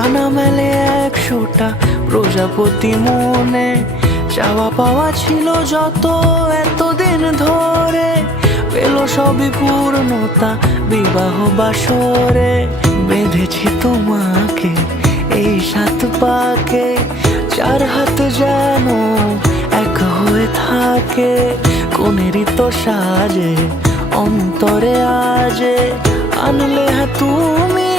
ডানা মেলে 100টা প্রজাপতি মনে, চাওয়া পাওয়া ছিল যত এতদিন ধরে, পেল সবই পূর্ণতা বিবাহ বাসরে। বেঁধেছি তোমাকে এই 7 পাকে, 4 হাত যেন এক হয়ে থাকে, কোনেরই তো সাজে অন্তরে আজে আনলে তুমি